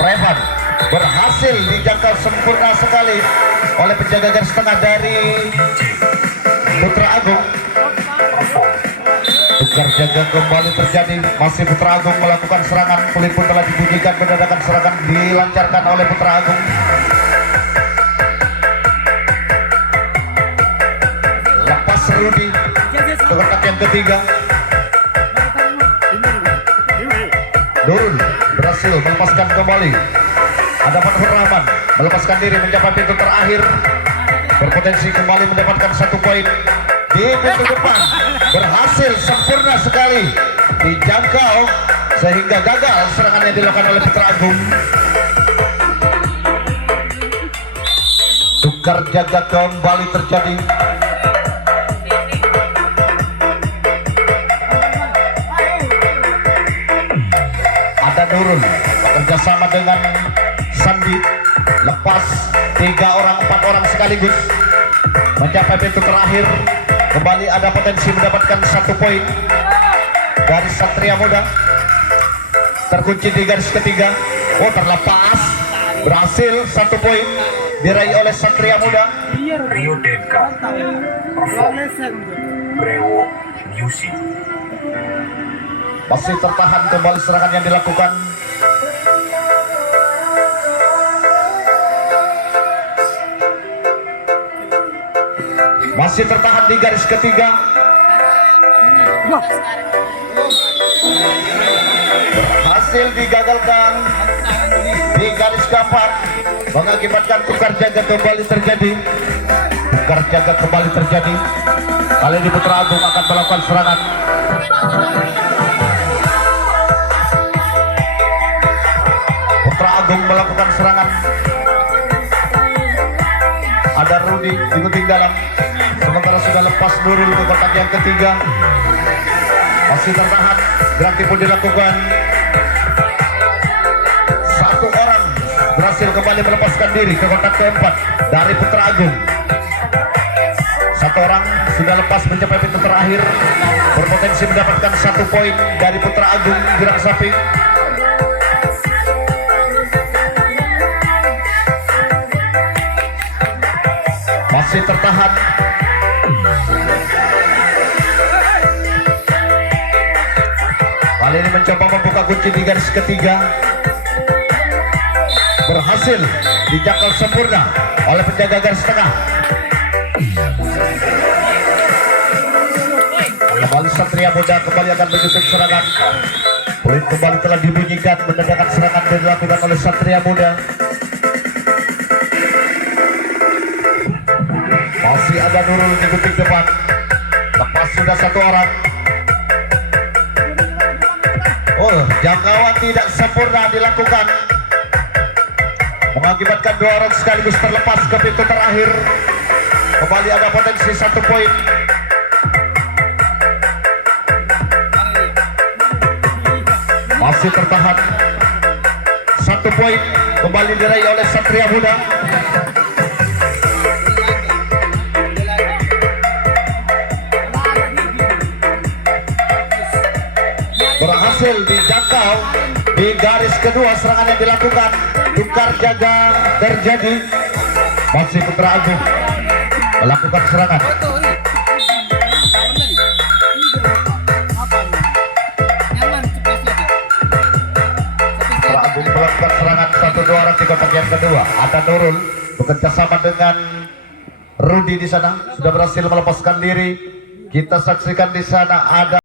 Revan berhasil dijangkau sempurna sekali oleh penjaga garis tengah dari Putra Agung. Tukar jaga kembali terjadi, masih Putra Agung melakukan serangan. Peluit pun telah dibunyikan, mendadak serangan dilancarkan oleh Putra Agung. Lepas Rudi ke kotak yang ketiga. Nurul berhasil melepaskan kembali. Ada Fathur Rahman melepaskan diri mencapai pintu terakhir, berpotensi kembali mendapatkan 1 poin di pintu depan. Berhasil sempurna sekali dijangkau sehingga gagal serangan yang dilakukan oleh Putra Agung. Tukar jaga kembali terjadi. Ada Nurul bekerjasama dengan Sandi, lepas 4 orang sekaligus mencapai pintu terakhir. Kembali ada potensi mendapatkan 1 poin dari Satria Muda. Terkunci di garis ketiga. Oh, terlepas. Berhasil 1 poin diraih oleh Satria Muda. Rio Denka Brewo Yusi. Masih tertahan kembali serangan yang dilakukan. Masih tertahan di garis ketiga. Berhasil digagalkan di garis keempat, mengakibatkan tukar jaga kembali terjadi. Tukar jaga kembali terjadi. Kali ini Putra Agung akan melakukan serangan. Putra Agung melakukan serangan. Ada Rudi di ketinggalan, sementara sudah lepas Nurul ke kotak yang ketiga. Masih tertahan, gerak tipu dilakukan. 1 orang berhasil kembali melepaskan diri ke kotak keempat dari Putra Agung. 1 orang sudah lepas mencapai pintu terakhir, berpotensi mendapatkan 1 poin dari Putra Agung Gerak Sapi. Masih tertahan. Kali ini mencoba membuka kunci di garis ketiga. Berhasil dijangkau sempurna oleh penjaga garis tengah. Kembali Satria Muda kembali akan menyusun serangan. Peluit kembali telah dibunyikan, menandakan serangan dilakukan oleh Satria Muda. Masih ada Nurul di kuping depan. Lepas sudah 1 orang. Oh, jangkauan tidak sempurna dilakukan, mengakibatkan 2 orang sekaligus terlepas ke pintu terakhir. Kembali ada potensi 1 poin. Masih tertahan. 1 poin kembali diraih oleh Satria Muda. Berhasil dijangkau di garis kedua. Serangan yang dilakukan, tukar jaga terjadi. Masih Putra Agung melakukan serangan. Putra Agung melakukan serangan 1-2 orang di kotak yang kedua. Ada Nurul bekerjasama dengan Rudi di sana, sudah berhasil melepaskan diri. Kita saksikan di sana ada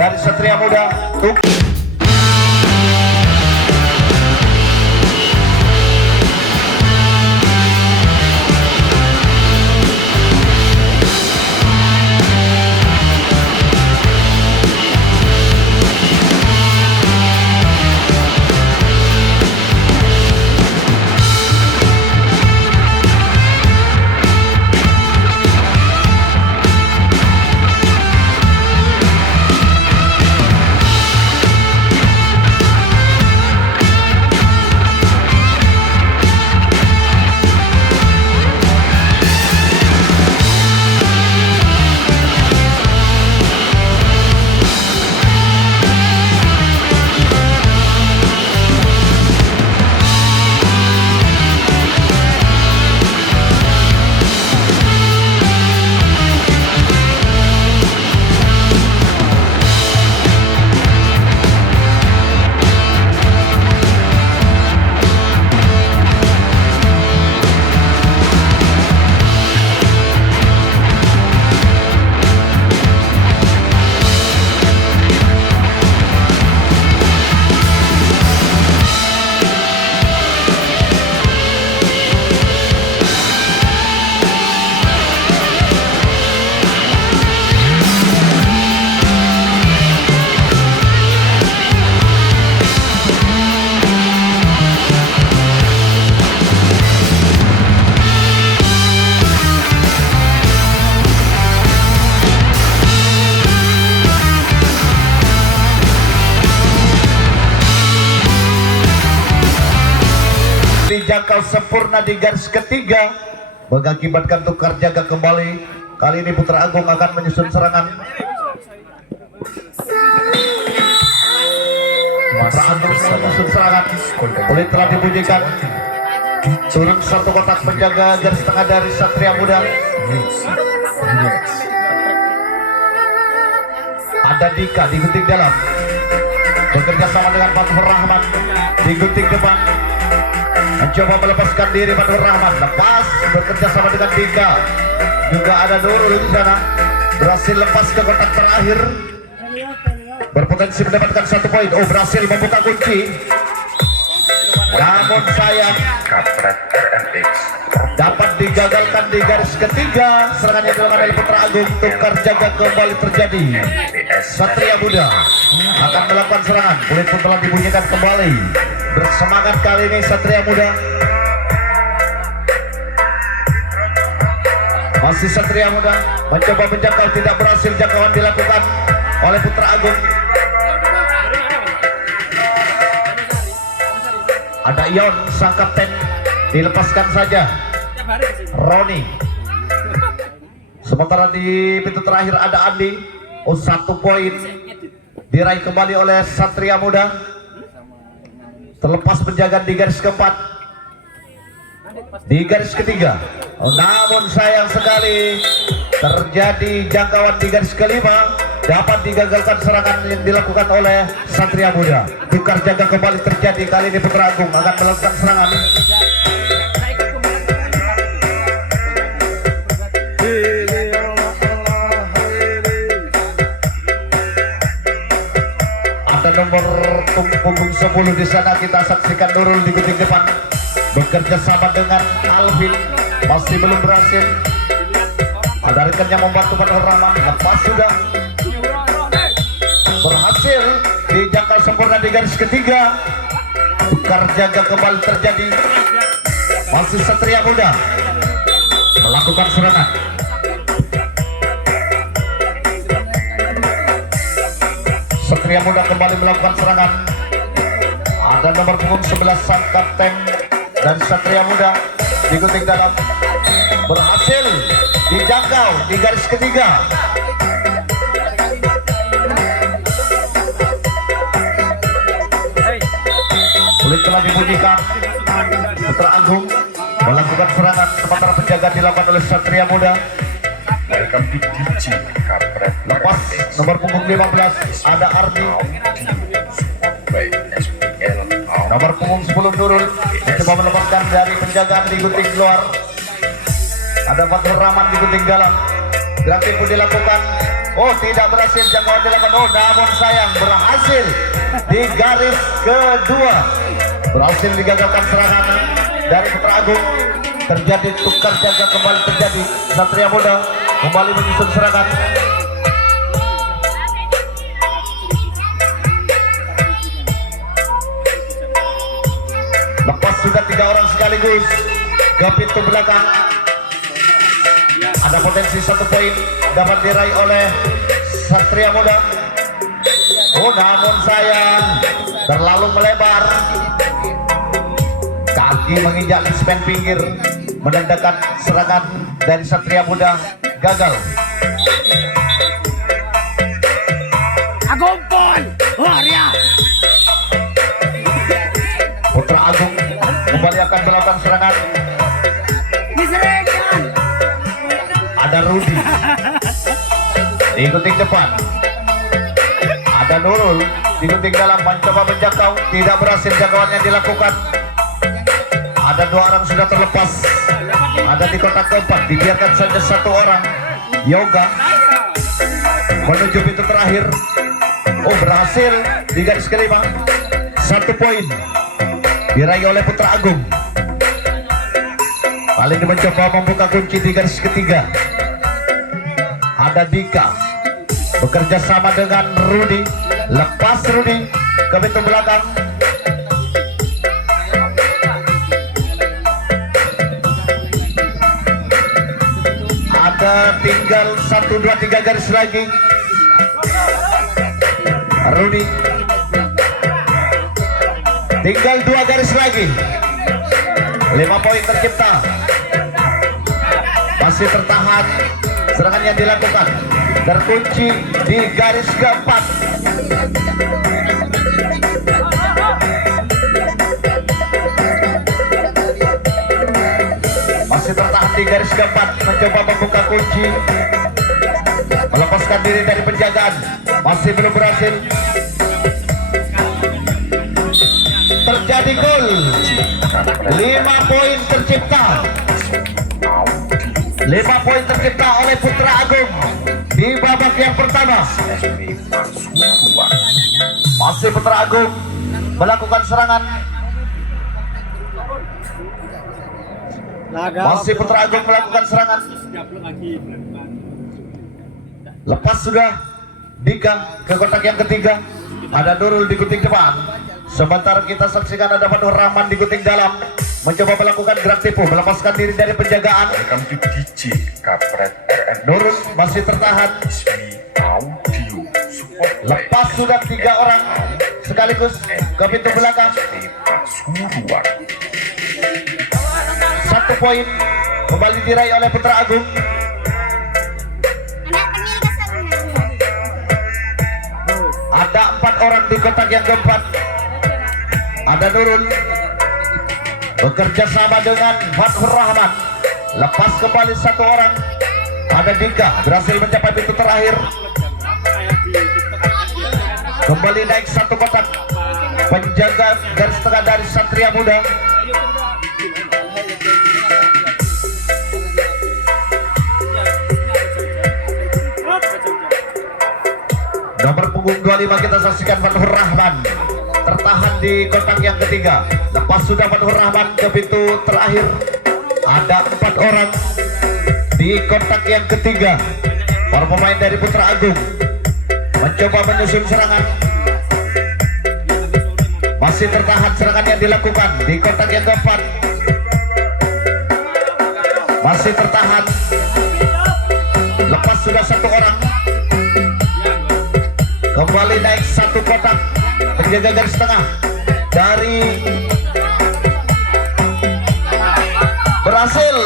dari Satria Muda. Dijangkau sempurna di garis ketiga, mengakibatkan tukar jaga kembali. Kali ini Putra Agung akan menyusun serangan. Putra Agung menyusun serangan. Oleh telah dibunyikan. Turun satu kotak penjaga garis tengah dari Satria Muda. Ada Dika di gunting dalam, bekerja sama dengan Fathur Rahman di gunting depan. Mencoba melepaskan diri Fathur Rahman, lepas bekerja sama dengan Dika. Juga ada Nurul di sana, berhasil lepas ke kotak terakhir, berpotensi mendapatkan 1 poin. Oh, berhasil membuka kunci, namun sayang Kampret RMX dapat digagalkan di garis ketiga. Serangan yang dilakukan oleh Putra Agung, tukar jaga kembali terjadi. Satria Muda akan melakukan serangan. Kulit pun telah dibunyikan kembali. Bersemangat kali ini Satria Muda. Masih Satria Muda mencoba menjangkau, tidak berhasil. Jangkauan dilakukan oleh Putra Agung. Ada Ion sang kapten, dilepaskan saja Roni. Sementara di pintu terakhir ada Andi. Oh, 1 poin diraih kembali oleh Satria Muda. Terlepas penjagaan di garis keempat, di garis ketiga. Oh, namun sayang sekali terjadi jangkauan di garis kelima. Dapat digagalkan serangan yang dilakukan oleh Satria Muda. Tukar jaga kembali terjadi. Kali ini Putra Agung akan melakukan serangan. Ada nomor punggung 10 di sana, kita saksikan Nurul di gunting depan, bekerja sama dengan Alvin, masih belum berhasil. Ada rekannya membantu Fathur Rahman, lepas sudah. Berhasil dijangkau sempurna di garis ketiga. Tukar jaga kembali terjadi. Masih Satria Muda melakukan serangan. Satria Muda kembali melakukan serangan. Ada nomor punggung 11 sang kapten dan Satria Muda di gunting dalam, berhasil dijangkau di garis ketiga. Kulit telah dibunyikan. Putra Agung melakukan serangan, sementara penjaga dilakukan oleh Satria Muda. Welcome to DJ Kampret Lepas nomor punggung 15 ada Ardi. Baik SPL Nomor punggung 10 Nurul mencoba melepaskan dari penjagaan di gunting luar. Ada Fathur Rahman di gunting dalam. Gerakan pun dilakukan Oh, tidak berhasil jangkauan dilakukan. Oh, namun sayang berhasil di garis kedua. Berhasil digagalkan serangan dari Putra Agung. Terjadi tukar jaga kembali terjadi. Satria Muda kembali menyusun serangan. Lepas sudah 3 orang sekaligus ke pintu belakang. Ada potensi 1 poin dapat diraih oleh Satria Muda. Oh, namun sayang terlalu melebar. Kaki menginjak di spen pinggir, menandakan serangan dari Satria Muda gagal. Agumpol, Waria. Putra Agung kembali akan melakukan serangan. Diserahkan. Ada Rudi ikutin depan. Ada Nurul ikutin dalam, mencoba menjangkau, tidak berhasil jangkauannya dilakukan. Ada 2 orang sudah terlepas. Ada di kotak keempat, dibiarkan saja 1 orang. Yoga menuju pintu terakhir. Oh, berhasil di garis kelima. 1 poin diraih oleh Putra Agung. Kali ini mencoba membuka kunci di garis ketiga. Ada Dika bekerja sama dengan Rudi. Lepas Rudi ke pintu belakang. Ada tinggal 1, 2, 3 garis lagi. Rudi tinggal 2 garis lagi. 5 poin tercipta. Masih tertahan. Serangannya dilakukan. Terkunci di garis keempat. Masih tertahan di garis keempat. Mencoba membuka kunci. Melepaskan diri dari penjagaan. Masih belum berhasil. Terjadi gol. 5 poin tercipta. 5 poin tercipta oleh Putra Agung di babak yang pertama. SP Pasuruan. Masih Putra Agung melakukan serangan. Masih Putra Agung melakukan serangan. Lepas sudah Dika ke kotak yang ketiga. Ada Nurul di kuting depan. Sementara kita saksikan ada Panur Rahman di kuting dalam, mencoba melakukan gerak tipu, melepaskan diri dari penjagaan. Welcome to DJ Kapret RM. Nurul masih tertahan. Ismi Audio Support by Lepas sudah 3 orang sekaligus ke pintu belakang. SP Pasuruan. 1 poin kembali diraih oleh Putra Agung. Ada 4 orang di kotak yang keempat. Ada Nurul bekerja sama dengan Fathur Rahman. Lepas kembali 1 orang. Ada Dika berhasil mencapai pintu terakhir. Kembali naik 1 kotak. Penjaga garis tengah dari Satria Muda. Nomor punggung 25 kita saksikan Fathur Rahman tertahan di kotak yang ketiga. Lepas sudah Fathur Rahman ke pintu terakhir. Ada 4 orang di kotak yang ketiga. Para pemain dari Putra Agung mencoba menyusun serangan. Masih tertahan serangan yang dilakukan di kotak yang keempat. Masih tertahan. Lepas sudah 1 orang. Kembali naik 1 kotak. Penjaga garis tengah dari berhasil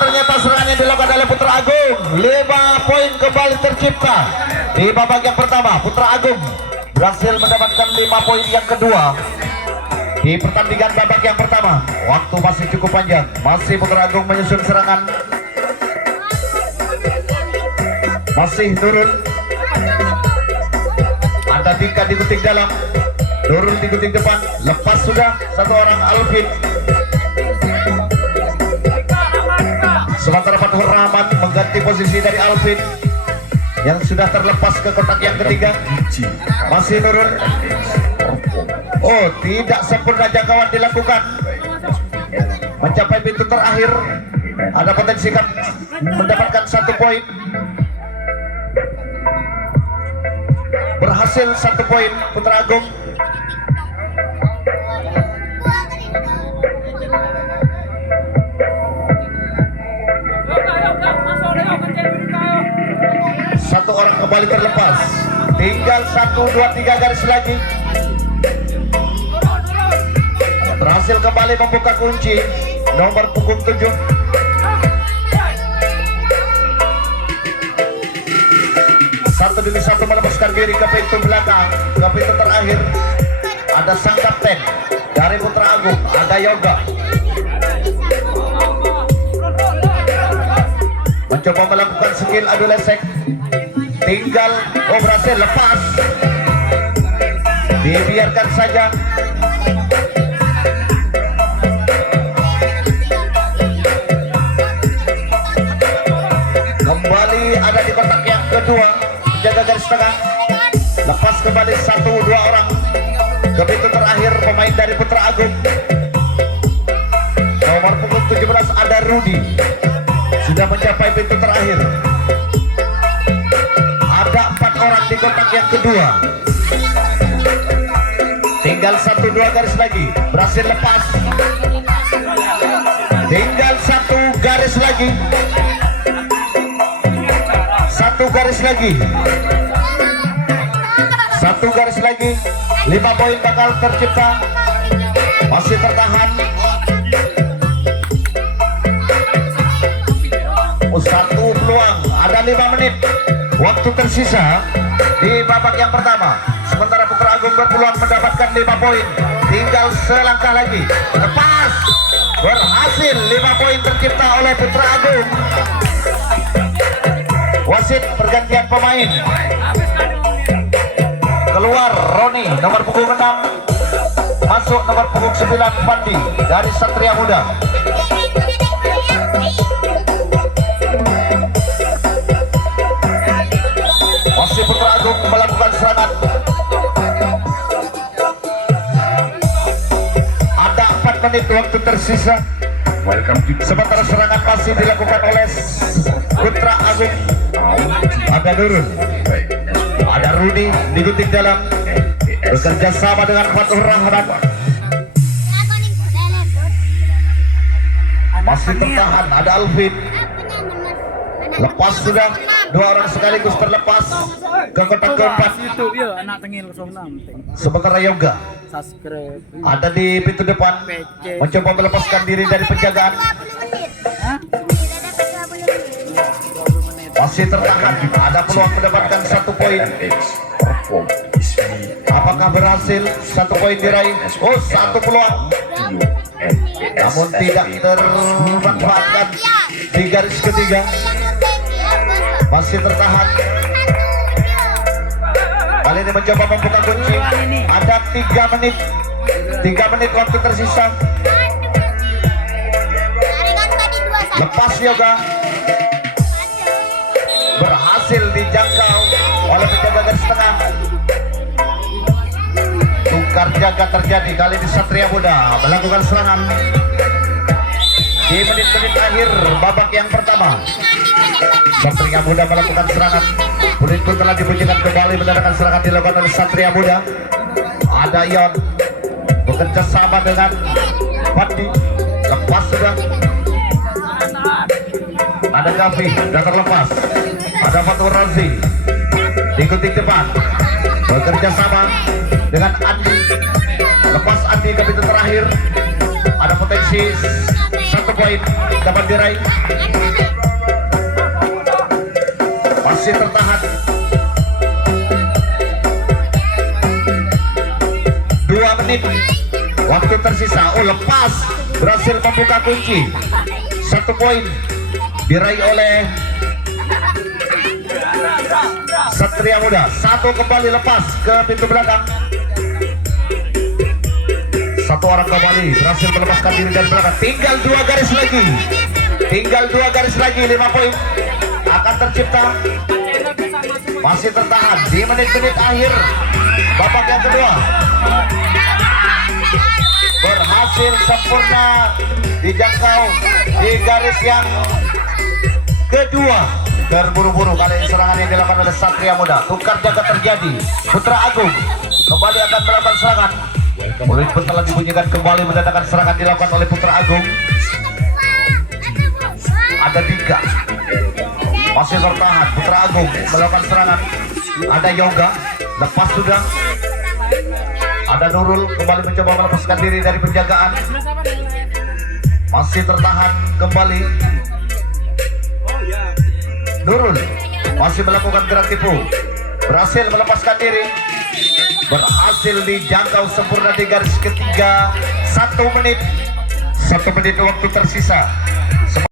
ternyata serangan yang dilakukan oleh Putra Agung. 5 poin kembali tercipta di babak yang pertama. Putra Agung berhasil mendapatkan 5 poin yang kedua di pertandingan babak yang pertama. Waktu masih cukup panjang. Masih Putra Agung menyusun serangan. Masih Nurul. Ada Dika di kuting dalam. Nurul di kuting depan. Lepas sudah 1 orang Alvin. Sementara Fathur Rahman mengganti posisi dari Alvin. yang sudah terlepas ke kotak yang ketiga. DJ Masih nurun. Oh, tidak sempurna jangkauan dilakukan. Mencapai pintu terakhir. Ada potensi mendapatkan 1 poin. Berhasil 1 poin Putra Agung. Satu orang kembali terlepas. Tinggal 1, 2, 3 garis lagi. Berhasil kembali membuka kunci nomor punggung 7. Satu demi satu melepaskan diri ke pintu belakang, ke pintu terakhir. Ada sang kapten dari Putra Agung, ada Yoga. Mencoba melakukan skill adu lesek. Tinggal, oh berhasil, lepas. Dibiarkan saja. Kembali ada di kotak yang kedua. Jaga garis tengah. Lepas kembali 1, 2 orang ke pintu terakhir pemain dari Putra Agung. Nomor punggung 17 ada Rudi. Sudah mencapai pintu terakhir. Ada 4 orang di kotak yang kedua. Tinggal 1, 2 garis lagi. Berhasil lepas. Tinggal 1 garis lagi. 1 garis lagi. 1 garis lagi. 5 poin bakal tercipta. Masih tertahan. 1 peluang. Ada 5 menit waktu tersisa di babak yang pertama. Sementara Putra Agung berpeluang mendapatkan 5 poin. Tinggal selangkah lagi. Lepas. Berhasil. 5 poin tercipta oleh Putra Agung. Wasit pergantian pemain. Keluar Roni nomor punggung 6. Masuk nomor punggung 9 Pandi dari Satria Muda. Masih Putra Agung melakukan serangan. Ada 4 menit waktu tersisa. Welcome to Sementara serangan masih dilakukan oleh Putra Agung. Ada Nurul, ada Rudi di gunting dalam, bekerja sama dengan Fatur Rahman. Masih tertahan, ada Alvin. Lepas sudah, 2 orang sekaligus terlepas ke kotak keempat. YouTube ya anak tengil 06. Sementara Yoga Subscribe. ada di pintu depan, mencoba melepaskan diri dari penjagaan. Hah? Masih tertahan, ada peluang mendapatkan 1 poin. Perform is me. Apakah berhasil? 1 poin diraih. Oh, 1 peluang, namun tidak termanfaatkan di garis ketiga. Masih tertahan. Kali ini mencoba membuka kunci. Ada 3 menit. 3 menit waktu tersisa. Lepas Yoga. Berhasil dijangkau oleh penjaga garis tengah. Tukar jaga terjadi kali ini. Satria Muda melakukan serangan di menit-menit akhir babak yang pertama. Satria Muda melakukan serangan. Unit pun telah dibunyikan kembali. Mendadak serangan dilakukan oleh Satria Muda. Ada Ion bekerja sama dengan Pandi. Lepas sudah. Ada Gavi sudah terlepas. Ada Fatur Razi di gunting depan, bekerja sama dengan Andi. Lepas Andi ke pintu terakhir. Ada potensi 1 poin dapat diraih. Masih tertahan. 2 menit waktu tersisa. Oh, lepas. Berhasil membuka kunci. 1 poin diraih oleh Satria Muda. 1 kembali lepas ke pintu belakang. 1 orang kembali berhasil melepaskan diri dari belakang. Tinggal 2 garis lagi. Tinggal 2 garis lagi. 5 poin akan tercipta. masih tertahan di menit-menit akhir babak yang kedua. Berhasil sempurna dijangkau di garis yang kedua. Terburu-buru kali ini serangan yang dilakukan oleh Satria Muda. Tukar jaga terjadi. Putra Agung kembali akan melakukan serangan. Murid pun telah dibunyikan kembali, mendatangkan serangan dilakukan oleh Putra Agung. Ada 3 masih tertahan. Putra Agung melakukan serangan. Ada Yoga lepas sudah. Ada Nurul kembali mencoba melepaskan diri dari penjagaan. Masih tertahan kembali. Nurul masih melakukan gerak tipu, berhasil melepaskan diri, berhasil dijangkau sempurna di garis ketiga. 1 menit waktu tersisa.